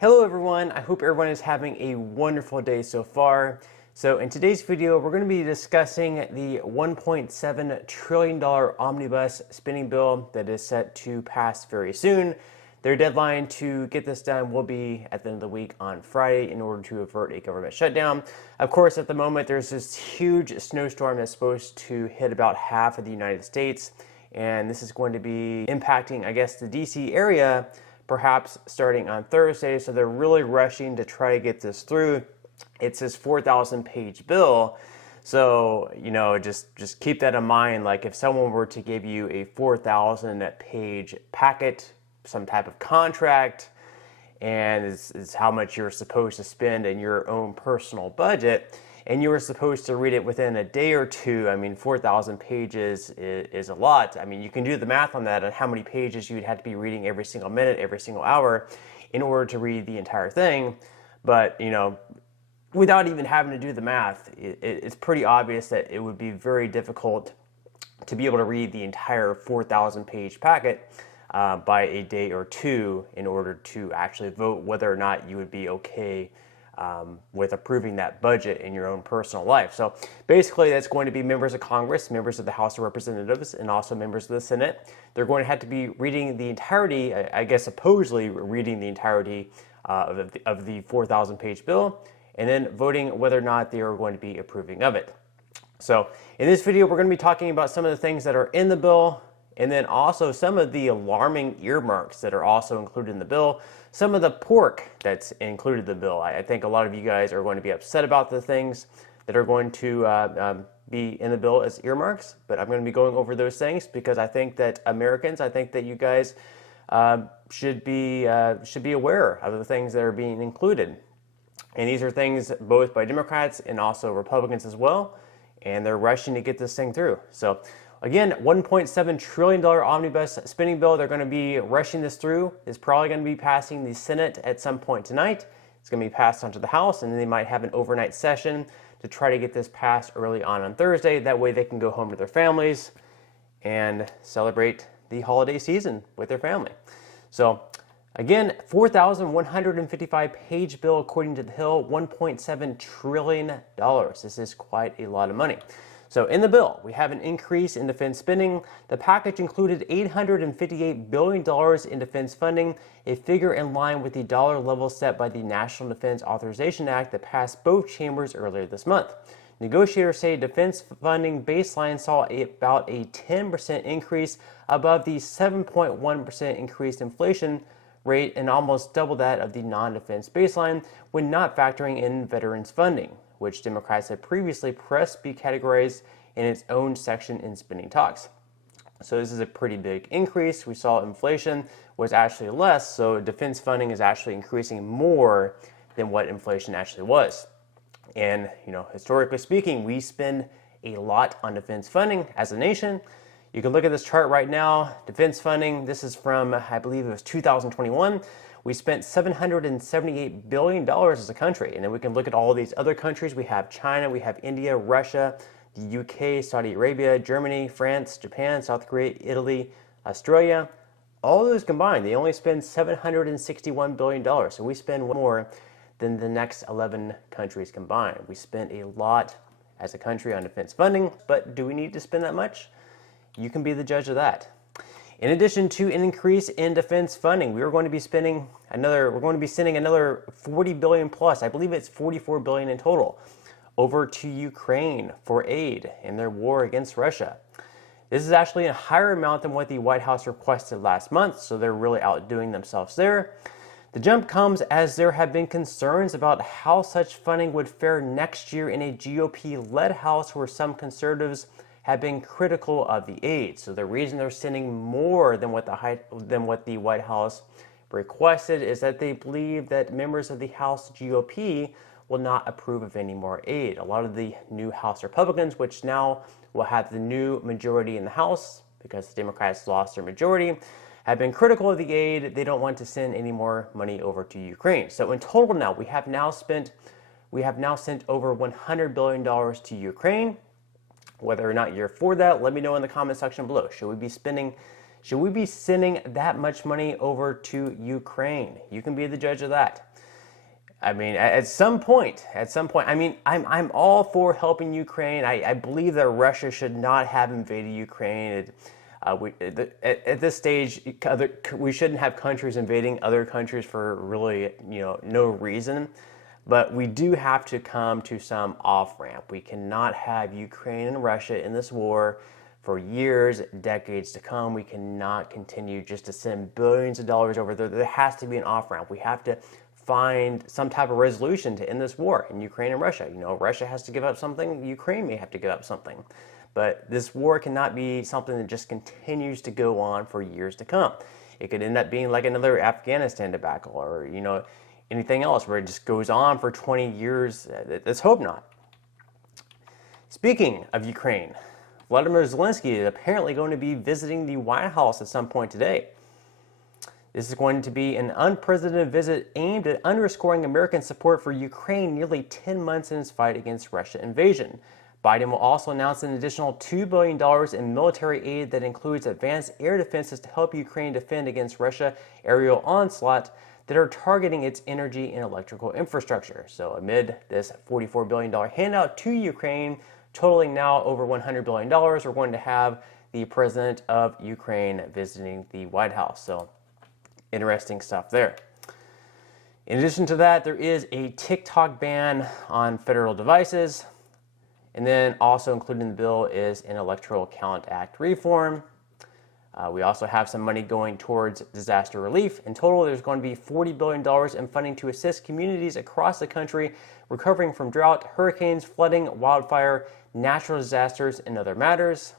Hello everyone, I hope everyone is having a wonderful day so far. So in today's video, we're going to be discussing the $1.7 trillion omnibus spending bill that is set to pass very soon. Their deadline to get this done will be at the end of the week on Friday in order to avert a government shutdown. Of course, at the moment, there's this huge snowstorm that's supposed to hit about half of the United States, and this is going to be impacting, I guess, the DC area perhaps starting on Thursday, so they're really rushing to try to get this through. It's this 4,000-page bill, so just keep that in mind. Like if someone were to give you a 4,000-page packet, some type of contract, and it's how much you're supposed to spend in your own personal budget, and you were supposed to read it within a day or two. I mean, 4,000 pages is a lot. I mean, you can do the math on that, on how many pages you'd have to be reading every single minute, every single hour in order to read the entire thing. But, without even having to do the math, it's pretty obvious that it would be very difficult to be able to read the entire 4,000-page packet by a day or two in order to actually vote whether or not you would be okay with approving that budget in your own personal life. So basically that's going to be members of Congress, members of the House of Representatives, and also members of the Senate. They're going to have to be reading the entirety, I guess supposedly reading the entirety of the 4,000-page bill, and then voting whether or not they are going to be approving of it. So in this video, we're going to be talking about some of the things that are in the bill, and then also some of the alarming earmarks that are also included in the bill, some of the pork that's included in the bill. I think a lot of you guys are going to be upset about the things that are going to be in the bill as earmarks, but I'm going to be going over those things because I think that Americans, I think that you guys should be aware of the things that are being included. And these are things both by Democrats and also Republicans as well, and they're rushing to get this thing through. So again, $1.7 trillion omnibus spending bill. They're going to be rushing this through. It's probably going to be passing the Senate at some point tonight. It's going to be passed onto the House, and then they might have an overnight session to try to get this passed early on Thursday. That way they can go home to their families and celebrate the holiday season with their family. So again, 4,155-page bill according to the Hill, $1.7 trillion. This is quite a lot of money. So in the bill, we have an increase in defense spending. The package included $858 billion in defense funding, a figure in line with the dollar level set by the National Defense Authorization Act that passed both chambers earlier this month. Negotiators say defense funding baseline saw about a 10% increase above the 7.1% increased inflation rate and almost double that of the non-defense baseline when not factoring in veterans funding, which Democrats had previously pressed be categorized in its own section in spending talks. So this is a pretty big increase. We saw inflation was actually less, so defense funding is actually increasing more than what inflation actually was. And, historically speaking, we spend a lot on defense funding as a nation. You can look at this chart right now. Defense funding, this is from, I believe it was 2021. We spent $778 billion as a country. And then we can look at all these other countries. We have China, we have India, Russia, the UK, Saudi Arabia, Germany, France, Japan, South Korea, Italy, Australia. All those combined, they only spend $761 billion. So we spend more than the next 11 countries combined. We spend a lot as a country on defense funding, but do we need to spend that much? You can be the judge of that. In addition to an increase in defense funding, we're going to be sending another $40 billion plus, I believe it's $44 billion in total, over to Ukraine for aid in their war against Russia. This is actually a higher amount than what the White House requested last month, so they're really outdoing themselves there. The jump comes as there have been concerns about how such funding would fare next year in a GOP-led House where some conservatives have been critical of the aid. So the reason they're sending more than what the White House requested is that they believe that members of the House GOP will not approve of any more aid. A lot of the new House Republicans, which now will have the new majority in the House because the Democrats lost their majority, have been critical of the aid. They don't want to send any more money over to Ukraine. So in total now, we have now sent over $100 billion to Ukraine. Whether or not you're for that, let me know in the comment section below. Should we be spending Should we be sending that much money over to Ukraine? You can be the judge of that. I mean, at some point, I mean, I'm all for helping Ukraine. I believe that Russia should not have invaded Ukraine. At this stage, we shouldn't have countries invading other countries for really, no reason. But we do have to come to some off-ramp. We cannot have Ukraine and Russia in this war for years, decades to come. We cannot continue just to send billions of dollars over there. There has to be an off-ramp. We have to find some type of resolution to end this war in Ukraine and Russia. Russia has to give up something, Ukraine may have to give up something. But this war cannot be something that just continues to go on for years to come. It could end up being like another Afghanistan debacle or, anything else where it just goes on for 20 years. Let's hope not. Speaking of Ukraine, Vladimir Zelensky is apparently going to be visiting the White House at some point today. This is going to be an unprecedented visit aimed at underscoring American support for Ukraine nearly 10 months in its fight against Russian invasion. Biden will also announce an additional $2 billion in military aid that includes advanced air defenses to help Ukraine defend against Russia aerial onslaught that are targeting its energy and electrical infrastructure. So amid this $44 billion handout to Ukraine, totaling now over $100 billion, we're going to have the president of Ukraine visiting the White House. So interesting stuff there. In addition to that, there is a TikTok ban on federal devices. And then also included in the bill is an Electoral Count Act reform. We also have some money going towards disaster relief. In total, there's going to be $40 billion in funding to assist communities across the country recovering from drought, hurricanes, flooding, wildfire, natural disasters, and other matters.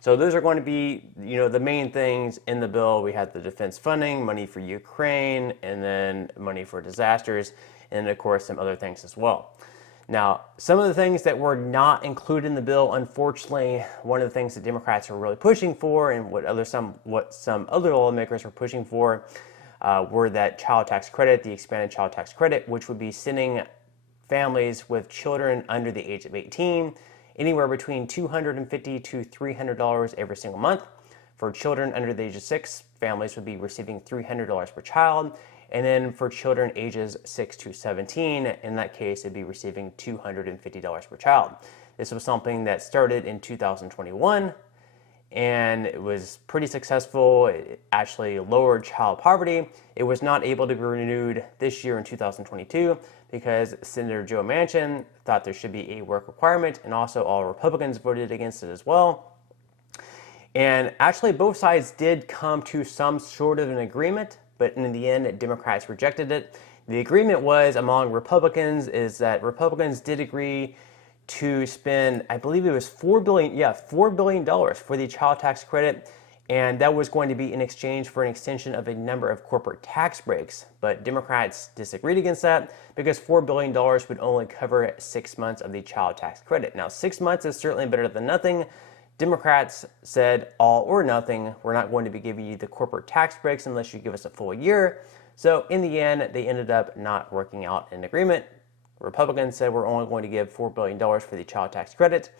So those are going to be, the main things in the bill. We had the defense funding, money for Ukraine, and then money for disasters, and of course some other things as well. Now, some of the things that were not included in the bill, unfortunately, one of the things that Democrats are really pushing for, and what some other lawmakers were pushing for, were that child tax credit, the expanded child tax credit, which would be sending families with children under the age of 18 anywhere between $250 to $300 every single month. For children under the age of 6, families would be receiving $300 per child. And then for children ages 6 to 17, in that case, it'd be receiving $250 per child. This was something that started in 2021, and it was pretty successful. It actually lowered child poverty. It was not able to be renewed this year in 2022 because Senator Joe Manchin thought there should be a work requirement, and also all Republicans voted against it as well. And actually, both sides did come to some sort of an agreement, but in the end, Democrats rejected it. The agreement was among Republicans is that Republicans did agree to spend, I believe it was $4 billion for the child tax credit, and that was going to be in exchange for an extension of a number of corporate tax breaks. But Democrats disagreed against that because $4 billion would only cover 6 months of the child tax credit. Now, 6 months is certainly better than nothing. Democrats said all or nothing. We're not going to be giving you the corporate tax breaks unless you give us a full year. So in the end, they ended up not working out an agreement. Republicans said we're only going to give $4 billion for the child tax credit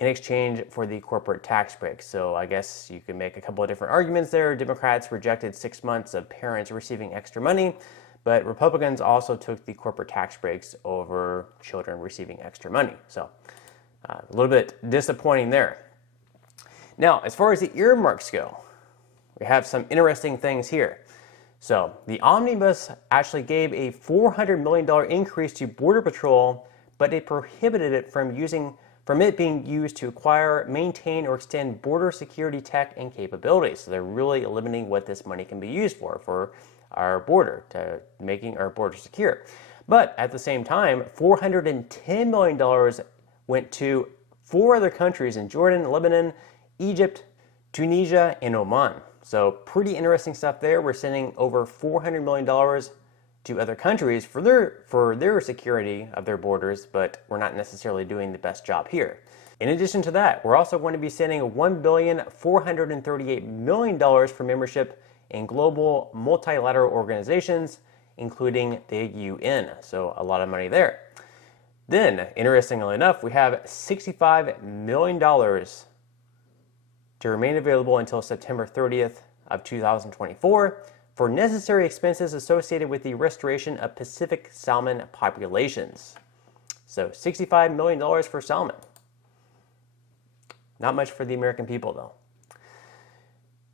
in exchange for the corporate tax breaks. So I guess you can make a couple of different arguments there. Democrats rejected 6 months of parents receiving extra money, but Republicans also took the corporate tax breaks over children receiving extra money. So a little bit disappointing there. Now, as far as the earmarks go, we have some interesting things here. So the omnibus actually gave a $400 million increase to Border Patrol, but it prohibited it from it being used to acquire, maintain, or extend border security tech and capabilities. So they're really limiting what this money can be used for our border, to making our border secure. But at the same time, $410 million went to 4 other countries in Jordan, Lebanon, Egypt, Tunisia, and Oman. So pretty interesting stuff there. We're sending over $400 million to other countries for their security of their borders, but we're not necessarily doing the best job here. In addition to that, we're also going to be sending $1,438 million for membership in global multilateral organizations, including the UN. So a lot of money there. Then, interestingly enough, we have $65 million to remain available until September 30th of 2024 for necessary expenses associated with the restoration of Pacific salmon populations. So $65 million for salmon. Not much for the American people, though.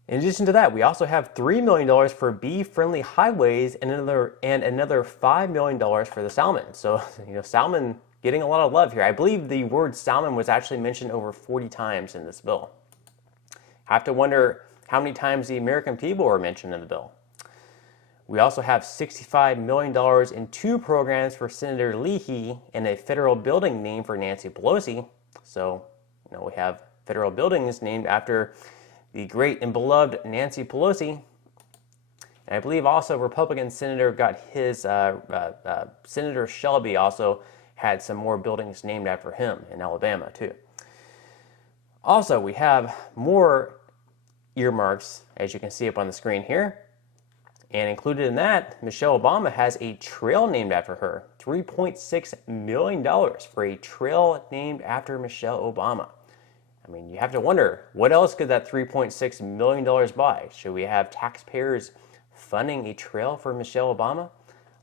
In addition to that, we also have $3 million for bee-friendly highways and another $5 million for the salmon. So, salmon getting a lot of love here. I believe the word salmon was actually mentioned over 40 times in this bill. Have to wonder how many times the American people were mentioned in the bill. We also have $65 million in 2 programs for Senator Leahy and a federal building named for Nancy Pelosi. So, we have federal buildings named after the great and beloved Nancy Pelosi. And I believe also Republican Senator got his, Senator Shelby also had some more buildings named after him in Alabama too. Also, we have more earmarks, as you can see up on the screen here. And included in that, Michelle Obama has a trail named after her. $3.6 million for a trail named after Michelle Obama. I mean, you have to wonder, what else could that $3.6 million buy? Should we have taxpayers funding a trail for Michelle Obama?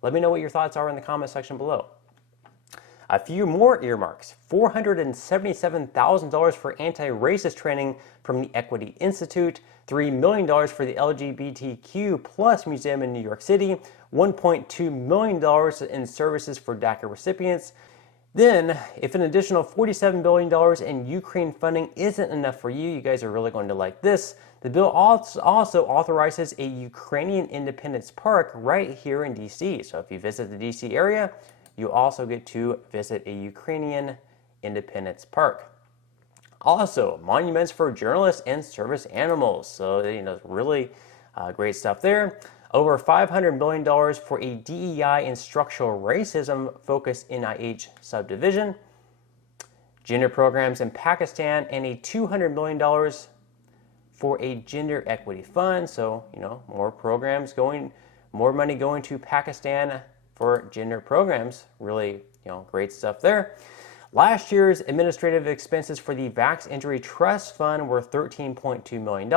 Let me know what your thoughts are in the comment section below. A few more earmarks. $477,000 for anti-racist training from the Equity Institute. $3 million for the LGBTQ plus museum in New York City. $1.2 million in services for DACA recipients. Then, if an additional $47 billion in Ukraine funding isn't enough for you, you guys are really going to like this. The bill also authorizes a Ukrainian Independence Park right here in DC. So if you visit the DC area, you also get to visit a Ukrainian Independence Park. Also, monuments for journalists and service animals. So, really great stuff there. Over $500 million for a DEI and structural racism focused NIH subdivision. Gender programs in Pakistan, and a $200 million for a gender equity fund. So, more programs more money going to Pakistan for gender programs. Really, great stuff there. Last year's administrative expenses for the Vax Injury Trust Fund were $13.2 million.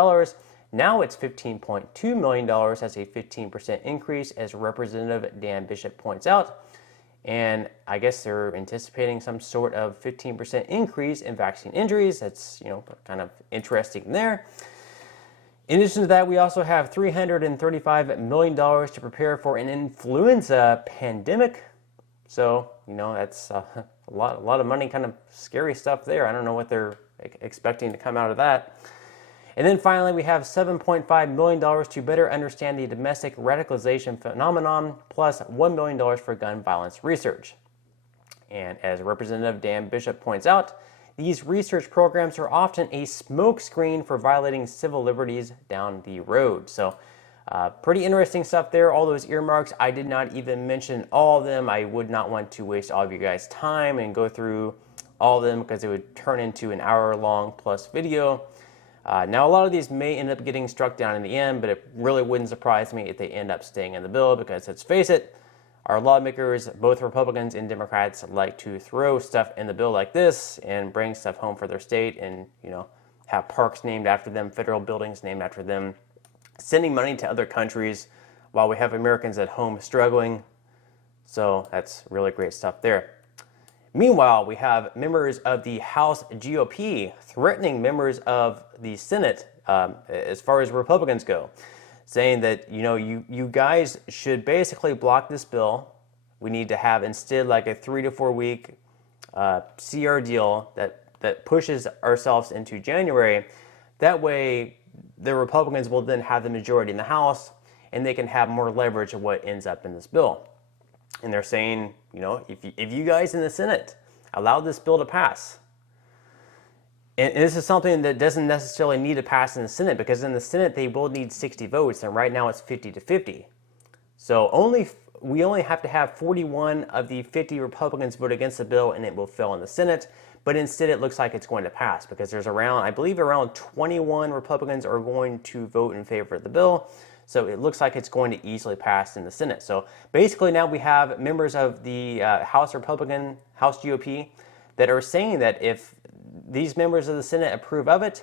Now it's $15.2 million. That's a 15% increase, as Representative Dan Bishop points out. And I guess they're anticipating some sort of 15% increase in vaccine injuries. That's, kind of interesting there. In addition to that, we also have $335 million to prepare for an influenza pandemic. So, that's a lot of money, kind of scary stuff there. I don't know what they're expecting to come out of that. And then finally, we have $7.5 million to better understand the domestic radicalization phenomenon, plus $1 million for gun violence research. And as Representative Dan Bishop points out, these research programs are often a smokescreen for violating civil liberties down the road. So pretty interesting stuff there. All those earmarks, I did not even mention all of them. I would not want to waste all of you guys' time and go through all of them, because it would turn into an hour-long plus video. Now, a lot of these may end up getting struck down in the end, but it really wouldn't surprise me if they end up staying in the bill, because let's face it, our lawmakers, both Republicans and Democrats, like to throw stuff in the bill like this and bring stuff home for their state and, have parks named after them, federal buildings named after them, sending money to other countries while we have Americans at home struggling. So that's really great stuff there. Meanwhile, we have members of the House GOP threatening members of the Senate, as far as Republicans go, saying that, you guys should basically block this bill. We need to have instead like a 3 to 4 week CR deal that pushes ourselves into January. That way, the Republicans will then have the majority in the House, and they can have more leverage of what ends up in this bill. And they're saying, if you guys in the Senate allow this bill to pass, and this is something that doesn't necessarily need to pass in the Senate, because in the Senate they will need 60 votes, and right now it's 50 to 50. So we only have to have 41 of the 50 Republicans vote against the bill, and it will fail in the Senate. But instead, it looks like it's going to pass, because there's I believe around 21 Republicans are going to vote in favor of the bill. So it looks like it's going to easily pass in the Senate. So basically now we have members of the House GOP, that are saying that if these members of the Senate approve of it,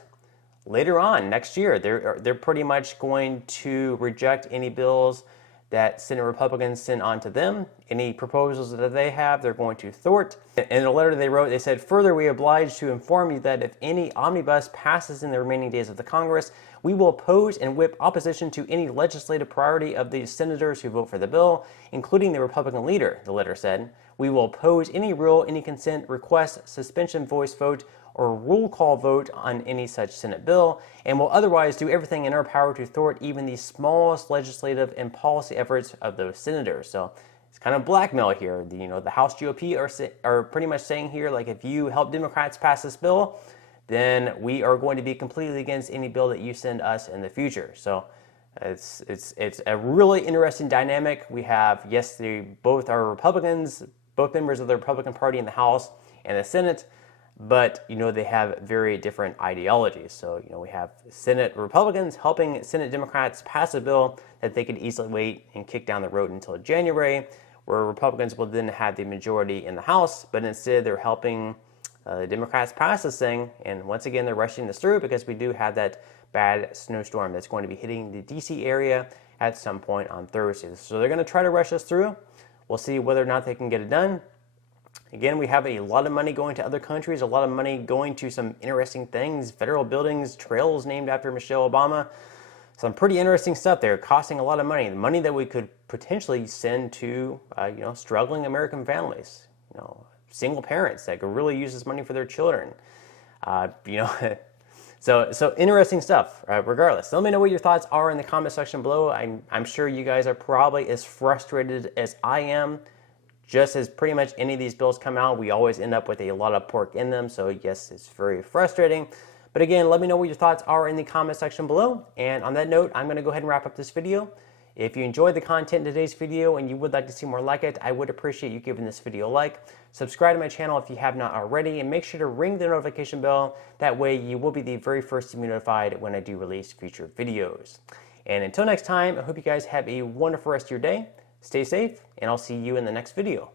later on next year. They're pretty much going to reject any bills that Senate Republicans send on to them. Any proposals that they have, they're going to thwart. In a letter they wrote, they said, "Further, we are obliged to inform you that if any omnibus passes in the remaining days of the Congress, we will oppose and whip opposition to any legislative priority of the senators who vote for the bill, including the Republican leader," the letter said. "We will oppose any rule, any consent request, suspension voice vote, or roll call vote on any such Senate bill, and will otherwise do everything in our power to thwart even the smallest legislative and policy efforts of those senators." So it's kind of blackmail here. The House GOP are pretty much saying here, like, if you help Democrats pass this bill, then we are going to be completely against any bill that you send us in the future. So it's a really interesting dynamic. We have, yes, they both are Republicans, both members of the Republican Party in the House and the Senate, but they have very different ideologies. So we have Senate Republicans helping Senate Democrats pass a bill that they could easily wait and kick down the road until January, where Republicans will then have the majority in the House, but instead they're helping the Democrats pass this thing. And once again, they're rushing this through because we do have that bad snowstorm that's going to be hitting the DC area at some point on Thursday. So they're going to try to rush us through. We'll see whether or not they can get it done. Again, we have a lot of money going to other countries, a lot of money going to some interesting things, federal buildings, trails named after Michelle Obama. Some pretty interesting stuff there, costing a lot of money. The money that we could potentially send to, struggling American families, single parents that could really use this money for their children. So interesting stuff, regardless. Let me know what your thoughts are in the comment section below. I'm sure you guys are probably as frustrated as I am. Just as pretty much any of these bills come out, we always end up with a lot of pork in them. So yes, it's very frustrating. But again, let me know what your thoughts are in the comment section below. And on that note, I'm going to go ahead and wrap up this video. If you enjoyed the content in today's video and you would like to see more like it, I would appreciate you giving this video a like. Subscribe to my channel if you have not already, and make sure to ring the notification bell. That way you will be the very first to be notified when I do release future videos. And until next time, I hope you guys have a wonderful rest of your day. Stay safe, and I'll see you in the next video.